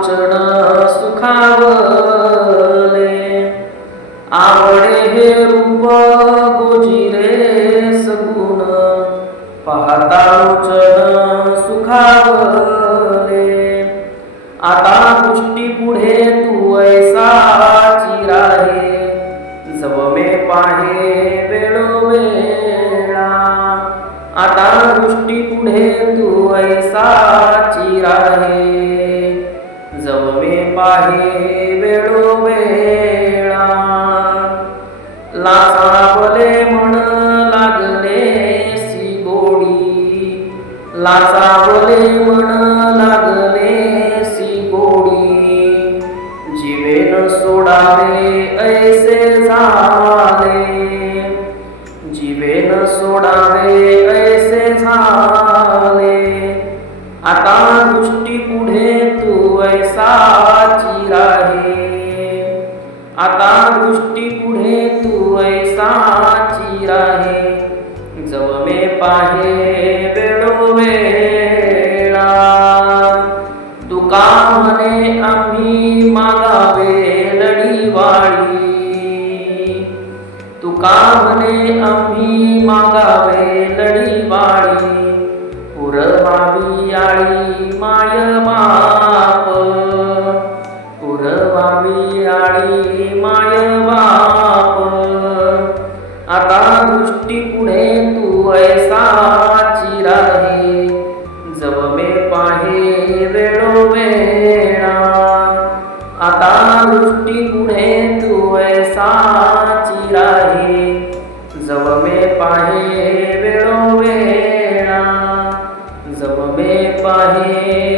लोचन सुखावले, आवडे हे रूप गोजिरे सगुण, पाहता लोचन सुखावले। आता दृष्टी पुढे तू ऐसा चिराहे, जव मे पाहे वेळोवेळा। आता दृष्टी पुढे तू ऐसा चिराहे, जव मे पाहे वेळोवेळा। लाचावले मन लागलेसी गोडी, लाचावले मन लागलेसी गोडी, जीवेन सोडावे ऐसे झाले, जीवेन सोडावे ऐसे झाले। आता दृष्टी पुढे तू ऐसा चिराहे, आता दृष्टी पुढे तू ऐसा चिराहे, जव मे पाहे वेळोवेळा। तुका म्हणे आम्ही मागावे लढीवाळी, तुका म्हणे आम्ही मागावे लढीवाळी, पुरवावी आळी माय बाप, पुरवावी आळी माय बाप। आता दृष्टी पुढे तू ऐसा चिराहे, जव मे पाहे वेळोवेळा। आता दृष्टी पुढे तू ऐसा चिराहे, जव मे पाहे वेळोवेळा, जव मे पाहे